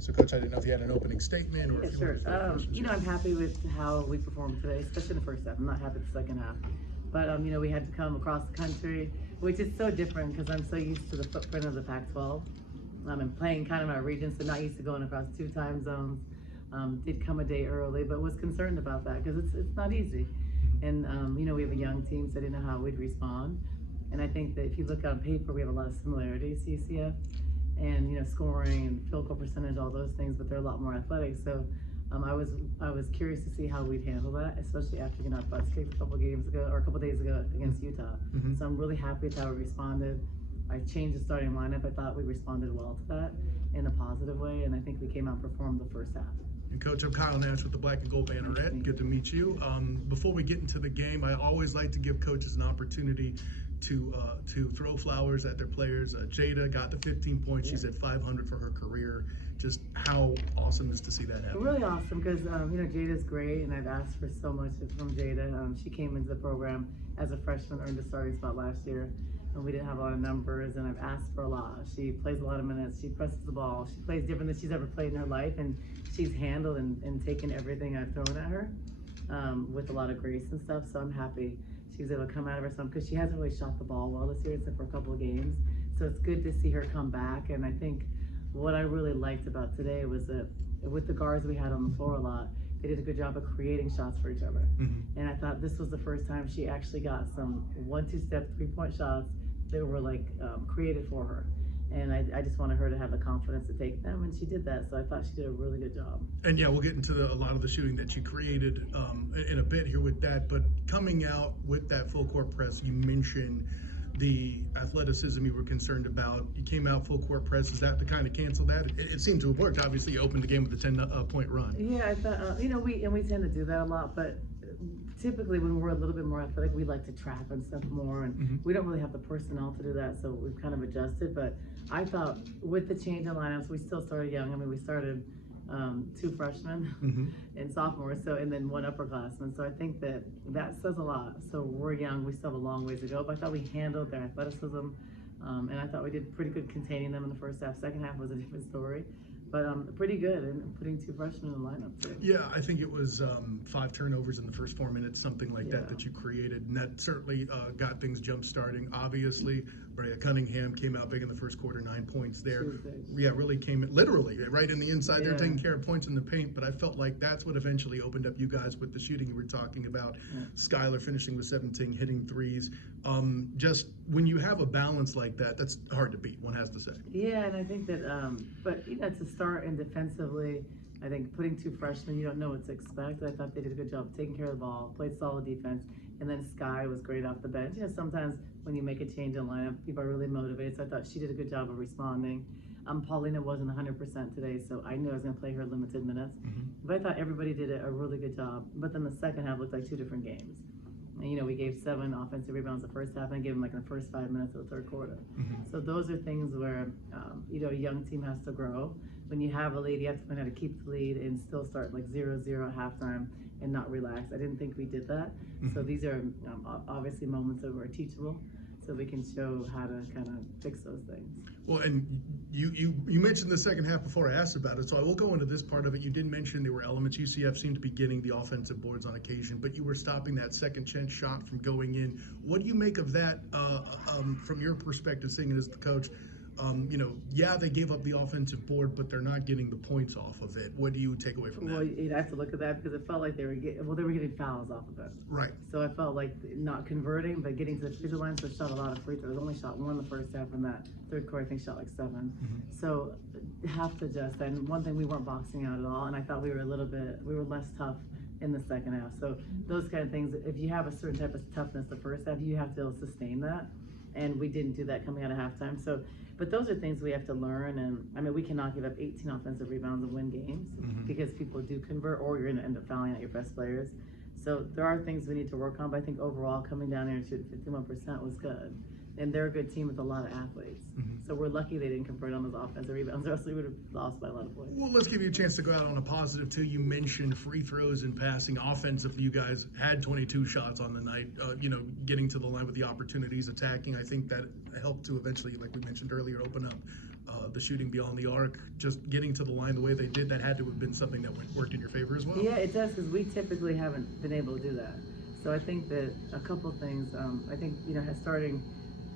So, Coach, I didn't know if you had an opening statement or Yeah, if you sure. wanted to field questions. You know, I'm happy with how we performed today, especially in the first half. I'm not happy with the second half. But, you know, we had to come across the country, which is so different because I'm so used to the footprint of the Pac-12. And playing kind of in our region, so not used to going across 2 time zones. Did come a day early, but was concerned about that because it's not easy. And, you know, we have a young team, so I didn't know how we'd respond. And I think that if you look on paper, we have a lot of similarities to UCF. And, you know, scoring and field goal percentage, all those things, but they're a lot more athletic. So I was curious to see how we'd handle that, especially after getting our butts kicked a couple days ago against Utah. So I'm really happy with how we responded. I changed the starting lineup. I thought we responded well to that in a positive way, and I think we came out and performed the first half. And Coach, I'm Kyle Nash with the Black and Gold Banneret. Good to meet you. Before we get into the game, I always like to give coaches an opportunity to throw flowers at their players. Jada got the 15 points. She's at 500 for her career. Just how awesome is to see that happen. Really awesome because, you know, Jada's great, and I've asked for so much from Jada. She came into the program as a freshman, earned a starting spot last year, and we didn't have a lot of numbers, and I've asked for a lot. She plays a lot of minutes. She presses the ball. She plays different than she's ever played in her life, and she's handled and taken everything I've thrown at her with a lot of grace and stuff, so I'm happy she was able to come out of her slump because she hasn't really shot the ball well this year except for a couple of games. So it's good to see her come back, and I think what I really liked about today was that with the guards we had on the floor a lot, they did a good job of creating shots for each other. And I thought this was the first time she actually got some 1-2 step 3-point shots that were like created for her. And I just wanted her to have the confidence to take them, and she did that. So I thought she did a really good job. And yeah, we'll get into a lot of the shooting that you created in a bit here with that. But coming out with that full court press, you mentioned the athleticism you were concerned about. You came out full court press. Is that to kind of cancel that? It seemed to have worked. Obviously, you opened the game with a 10-point run. Yeah, I thought, you know, we tend to do that a lot, but typically when we're a little bit more athletic, we like to trap and stuff more, and we don't really have the personnel to do that, so we've kind of adjusted. But I thought with the change in lineups, we still started young. I mean, we started 2 freshmen and sophomores, and then 1 upperclassman. So I think that says a lot. So we're young, we still have a long ways to go, but I thought we handled their athleticism, and I thought we did pretty good containing them in the first half. Second half was a different story. But pretty good, and putting 2 freshmen in the lineup too. Yeah, I think it was 5 turnovers in the first 4 minutes, something like that you created, and that certainly got things jump starting. Obviously, Brea Cunningham came out big in the first quarter, 9 points there. Yeah, really came in, literally right in the inside. They're taking care of points in the paint, but I felt like that's what eventually opened up you guys with the shooting you were talking about. Skylar finishing with 17, hitting threes. Just when you have a balance like that, that's hard to beat, one has to say. Yeah, and I think that, but you know, to start and defensively, I think putting 2 freshmen, you don't know what to expect. I thought they did a good job of taking care of the ball, played solid defense, and then Sky was great off the bench. You know, sometimes when you make a change in lineup, people are really motivated, so I thought she did a good job of responding. Paulina wasn't 100% today, so I knew I was going to play her limited minutes. But I thought everybody did a really good job. But then the second half looked like 2 different games. And, you know, we gave 7 offensive rebounds the first half, and I gave them like in the first 5 minutes of the third quarter. So those are things where, you know, a young team has to grow. When you have a lead, you have to learn how to keep the lead and still start like 0-0 at halftime and not relax. I didn't think we did that. So these are obviously moments that were teachable, so we can show how to kind of fix those things. Well, and you mentioned the second half before I asked about it, so I will go into this part of it. You did mention there were elements. UCF seemed to be getting the offensive boards on occasion, but you were stopping that second chance shot from going in. What do you make of that from your perspective, seeing it as the coach? You know, yeah, they gave up the offensive board, but they're not getting the points off of it. What do you take away from that? Well, you'd have to look at that because it felt like they were getting fouls off of it. Right. So I felt like not converting, but getting to the free throw line, so shot a lot of free throws. Only shot 1 the first half, and that third quarter I think shot like 7. So have to adjust. And one thing, we weren't boxing out at all, and I thought we were less tough in the second half. So those kind of things, if you have a certain type of toughness the first half, you have to sustain that. And we didn't do that coming out of halftime. So, but those are things we have to learn. And I mean, we cannot give up 18 offensive rebounds and win games because people do convert, or you're going to end up fouling out your best players. So there are things we need to work on. But I think overall, coming down there and shooting 51% was good. And they're a good team with a lot of athletes. So So we're lucky they didn't convert on those offensive rebounds, or else we would have lost by a lot of points. Well, let's give you a chance to go out on a positive too. You mentioned free throws and passing. Offensively, you guys had 22 shots on the night. Getting to the line with the opportunities, attacking. I think that helped to eventually, like we mentioned earlier, open up the shooting beyond the arc. Just getting to the line the way they did, that had to have been something that worked in your favor as well. Yeah, it does, because we typically haven't been able to do that. So I think that a couple things. I think starting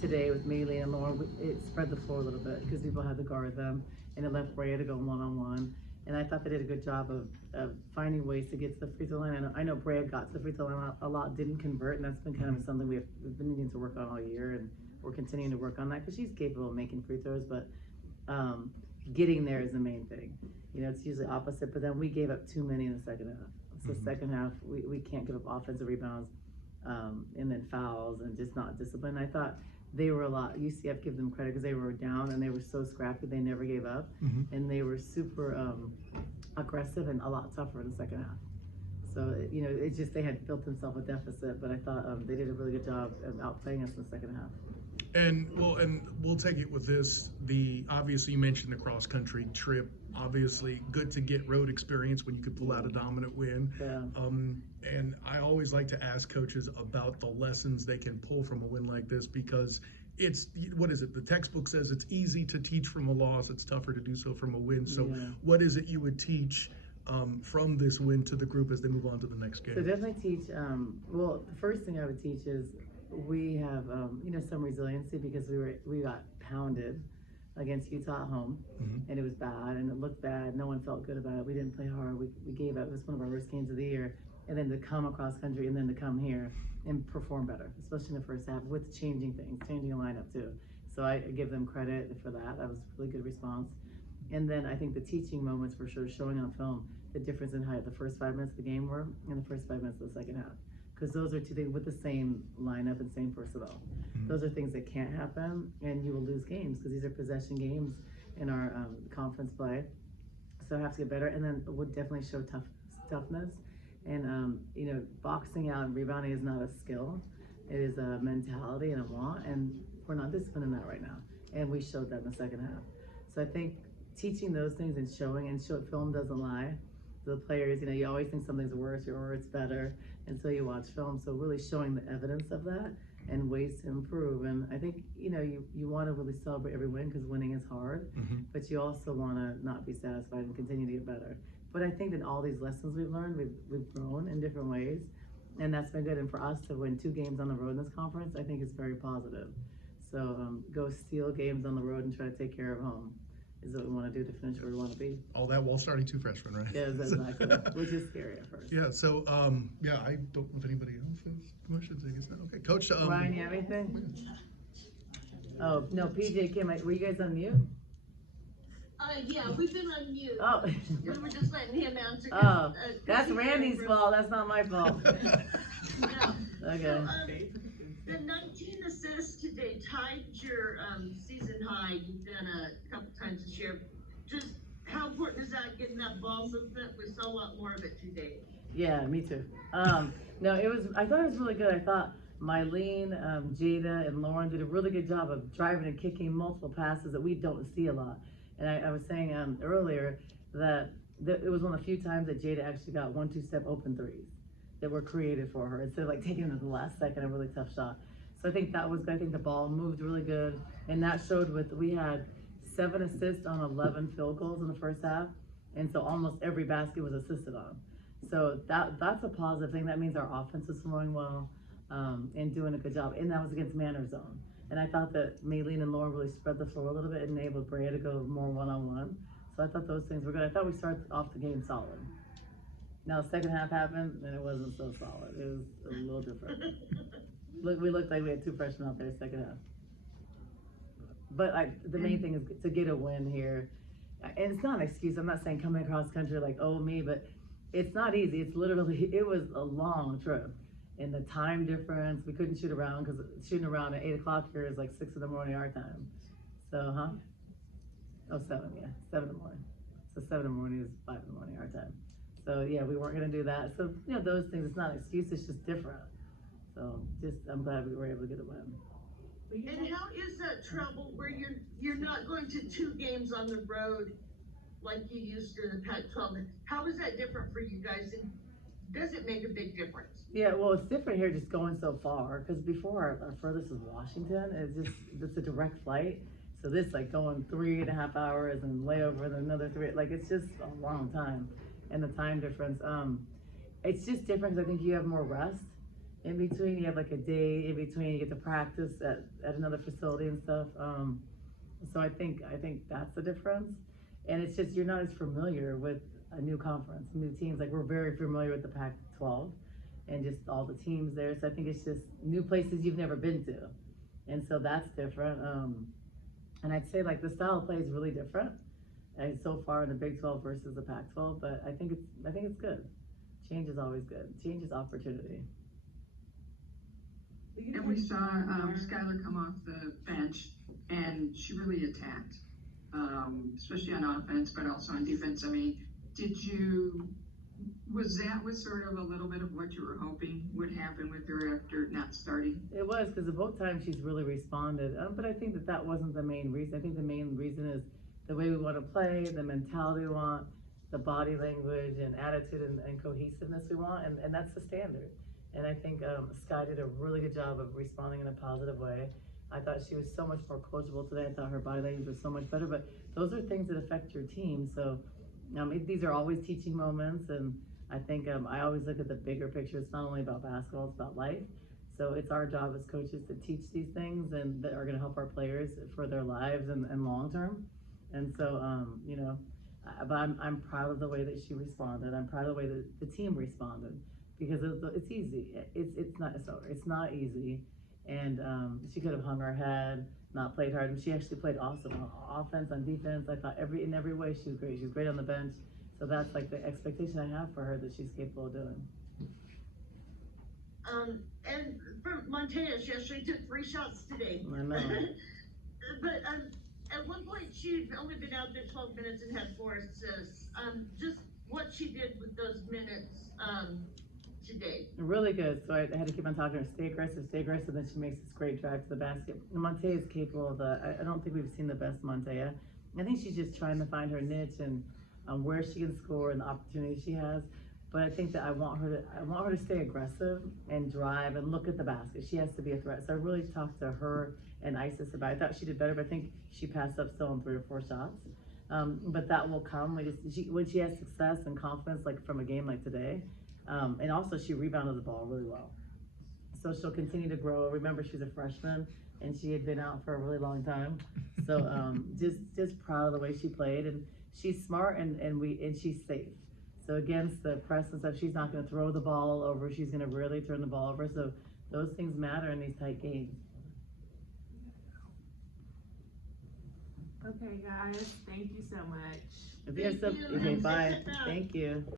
today with Maylee and Lauren, it spread the floor a little bit because people had to guard them, and it left Brea to go one-on-one. And I thought they did a good job of finding ways to get to the free throw line. And I know Brea got to the free throw line a lot, didn't convert, and that's been kind of something we've been needing to work on all year, and we're continuing to work on that because she's capable of making free throws, but getting there is the main thing. It's usually opposite, but then we gave up too many in the second half. So second half, we can't give up offensive rebounds and then fouls and just not discipline. I thought they were UCF give them credit because they were down and they were so scrappy, they never gave up. And they were super aggressive and a lot tougher in the second half. So, it's just they had built themselves a deficit, but I thought they did a really good job of outplaying us in the second half. And we'll take it with this. Obviously you mentioned the cross country trip. Obviously good to get road experience when you could pull out a dominant win. Yeah. And I always like to ask coaches about the lessons they can pull from a win like this, because the textbook says it's easy to teach from a loss, it's tougher to do so from a win. So what is it you would teach from this win to the group as they move on to the next game? So definitely teach, the first thing I would teach is we have some resiliency, because we got pounded against Utah at home, and it was bad and it looked bad. No one felt good about it. We didn't play hard. We gave up. It was one of our worst games of the year. And then to come across country and then to come here and perform better, especially in the first half with changing things, changing a lineup too. So I give them credit for that. That was a really good response. And then I think the teaching moments for sure, showing on film the difference in how the first 5 minutes of the game were and the first 5 minutes of the second half. Because those are two things with the same lineup and same personnel. Those are things that can't happen, and you will lose games because these are possession games in our conference play. So I have to get better, and then would definitely show toughness. And boxing out and rebounding is not a skill; it is a mentality and a want, and we're not disciplined in that right now. And we showed that in the second half. So I think teaching those things and showing film doesn't lie. The players, you always think something's worse or it's better until you watch film. So really showing the evidence of that and ways to improve. And I think, you want to really celebrate every win because winning is hard, but you also want to not be satisfied and continue to get better. But I think that all these lessons we've learned, we've grown in different ways, and that's been good. And for us to win 2 games on the road in this conference, I think is very positive. So go steal games on the road and try to take care of home is what we want to do to finish where we want to be. All that while starting 2 freshmen, right? Yeah, exactly. Which is scary at first. Yeah, so, I don't know if anybody else has questions. I guess not. Okay, Coach. Ryan, you have anything? Oh, no, PJ, Kim, were you guys on mute? Yeah, we've been on mute. Oh. We were just letting him answer. Oh, that's Randy's fault. That's not my fault. No. Okay. So, the 19 assists today tied your season high. You've done a couple times this year. Just how important is that, getting that ball movement? We saw a lot more of it today. Yeah, me too. No, I thought it was really good. I thought Mylene, Jada, and Lauren did a really good job of driving and kicking multiple passes that we don't see a lot. And I was saying earlier that it was one of the few times that Jada actually got 1-2 step open threes that were created for her instead of taking it at the last second, a really tough shot. So I think that was good. I think the ball moved really good, and that showed we had 7 assists on 11 field goals in the first half, and so almost every basket was assisted on. So that's a positive thing. That means our offense was flowing well and doing a good job, and that was against Manor Zone. And I thought that Maylene and Lauren really spread the floor a little bit and enabled Brea to go more one-on-one. So I thought those things were good. I thought we started off the game solid. Now, the second half happened, and it wasn't so solid. It was a little different. We looked like we had 2 freshmen out there second half. But the main thing is to get a win here. And it's not an excuse. I'm not saying coming across country oh me, but it's not easy. It was a long trip. And the time difference, we couldn't shoot around because shooting around at 8 o'clock here is 6 in the morning our time. So, 7, yeah, 7 in the morning. So 7 in the morning is 5 in the morning our time. So yeah, we weren't gonna do that. So, those things, it's not an excuse, it's just different. So I'm glad we were able to get a win. And how is that trouble where you're not going to 2 games on the road like you used to in the Pac-12? How is that different for you guys? And does it make a big difference? Yeah, well, it's different here just going so far, because before our furthest was Washington. It's a direct flight. So this like going 3.5 hours and layover and another 3, like it's just a long time. And the time difference, it's just different because I think you have more rest in between. You have like a day in between, you get to practice at another facility and stuff. So I think that's the difference. And it's just, you're not as familiar with a new conference, new teams. Like we're very familiar with the Pac-12 and just all the teams there. So I think it's just new places you've never been to. And so that's different. And I'd say like the style of play is really different so far in the Big 12 versus the Pac-12, but I think it's good. Change is always good. Change is opportunity. And we saw Skylar come off the bench, and she really attacked, especially on offense, but also on defense. I mean, was sort of a little bit of what you were hoping would happen with her after not starting? It was, because both times she's really responded, but I think that wasn't the main reason. I think the main reason is the way we want to play, the mentality we want, the body language and attitude and cohesiveness we want, and that's the standard. And I think Sky did a really good job of responding in a positive way. I thought she was so much more coachable today. I thought her body language was so much better, but those are things that affect your team. So these are always teaching moments, and I think I always look at the bigger picture. It's not only about basketball, it's about life. So it's our job as coaches to teach these things and that are gonna help our players for their lives and long term. And so, but I'm proud of the way that she responded. I'm proud of the way that the team responded, because it's easy. It's not easy. And she could have hung her head, not played hard. And she actually played awesome on offense, on defense. I thought in every way she was great. She was great on the bench. So that's like the expectation I have for her, that she's capable of doing. And for Monteas, she actually took 3 shots today. I know. But at one point, she'd only been out there 12 minutes and had 4 assists. Just what she did with those minutes today. Really good. So I had to keep on talking to her, stay aggressive, then she makes this great drive to the basket. And Montea is capable of I don't think we've seen the best Montea. I think she's just trying to find her niche and where she can score and the opportunity she has. But I think that I want her to stay aggressive and drive and look at the basket. She has to be a threat. So I really talked to her and Isis about it. I thought she did better, but I think she passed up still on 3 or 4 shots. But that will come when she has success and confidence, like from a game like today. And also she rebounded the ball really well. So she'll continue to grow. Remember, she's a freshman and she had been out for a really long time. So just proud of the way she played, and she's smart and she's safe. So against the press and stuff, she's not going to throw the ball over. She's going to really turn the ball over. So those things matter in these tight games. Okay, guys, thank you so much. If you have some, okay, bye. Thank you.